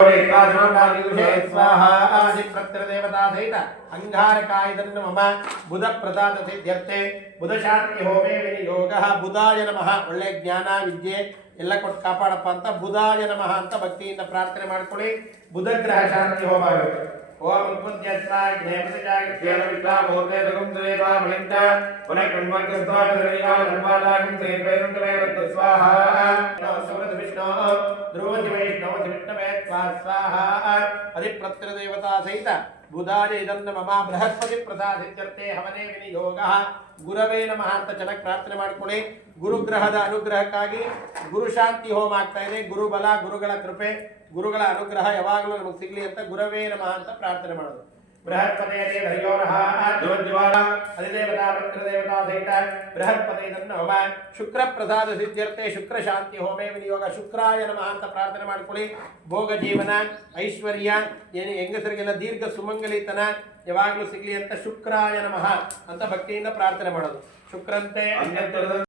स्वाहा आदिप्रत्यदेवता सहित अंगारकायदन्न मम बुध प्रसाद सिद्ध्यर्थे बुध शांति होमे विनियोगः बुधाय नमः ಒಳ್ಳೆ ಜ್ಞಾನ ವಿದ್ಯೆ ಎಲ್ಲ ಕೊಟ್ಟು ಕಾಪಾಡಪ್ಪ ಅಂತ ಬುಧಾಯ ನಮಃ ಅಂತ ಭಕ್ತಿಯಿಂದ ಪ್ರಾರ್ಥನೆ ಮಾಡ್ಕೊಳ್ಳಿ ಬುಧ ಗ್ರಹ ಶಾಂತಿ ಹೋಮ ಆಗುತ್ತೆ ಓಂ ಉತ್ಪತ್ತ್ಯಸ್ವಾಯ ಜ್ಞೇಪತಿಜಾಯ ಜ್ಞೇನ ವಿಶ್ವಾಮೂರ್ತೆ ತಗುಂ ದೇವಾ ಮಣಿಂತ ಪುನಃ ಧರ್ಮಾಲಾಗಂ ಶ್ರೀ ಸ್ವಾಹಾ ಸಮೃದ್ಧ ವಿಷ್ಣು ಧ್ರುವತಿ ವೈಷ್ಣವ ವಿಷ್ಣವೇ स्वाहा अधिप्रत्यदेवता सहित बुधाय इदन्न मम बृहस्पति प्रसाद सिद्ध्यर्थे हवने विनियोगः गुरवे नमः ಅಂತ ಚೆನ್ನಾಗಿ ಪ್ರಾರ್ಥನೆ ಮಾಡ್ಕೊಳ್ಳಿ ಗುರುಗ್ರಹದ ಅನುಗ್ರಹಕ್ಕಾಗಿ ಗುರು ಶಾಂತಿ ಹೋಮ ಆಗ್ತಾ ಇದೆ ಗುರುಬಲ ಗುರುಗಳ ಕೃಪೆ ಗುರುಗಳ ಅನುಗ್ರಹ ಯಾವಾಗಲೂ ನಮಗೆ ಸಿಗಲಿ ಅಂತ ಗುರವೇ ನಮಃ ಅಂತ ಪ್ರಾರ್ಥನೆ ಮಾಡೋದು बृहस्पते हरियोरः ज्योतिवाल अधिदेवता प्रत्यदेवता सहित बृहस्पते नम शुक्र प्रसाद सिद्ध्यर्थे शुक्र शांति होमे विनियोग शुक्राय नमः ಅಂತ ಪ್ರಾರ್ಥನೆ ಮಾಡ್ಕೊಳ್ಳಿ ಭೋಗ ಜೀವನ ಐಶ್ವರ್ಯ ಏನು ಹೆಂಗಸರಿಗೆಲ್ಲ ದೀರ್ಘ ಸುಮಂಗಲಿತನ ಯಾವಾಗಲೂ ಸಿಗಲಿ ಅಂತ ಶುಕ್ರಾಯ ನಮಃ ಅಂತ ಭಕ್ತಿಯಿಂದ ಪ್ರಾರ್ಥನೆ ಮಾಡೋದು ಶುಕ್ರಂತೆ